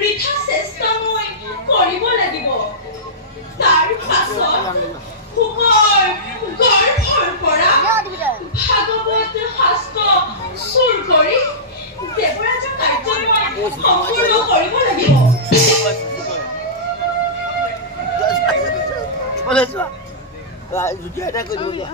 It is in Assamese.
বৃথা চেষ্টা মই কৰিব লাগিব তাৰ পাছত কুমাৰ গৰ্ভৰ পৰা ভাগৱত শাস্ত্ৰ চুৰ কৰি দেৱৰাজৰ কাৰ্য মই সম্পূৰ্ণ কৰিব লাগিব Olha só. Vai, o dia da coisa.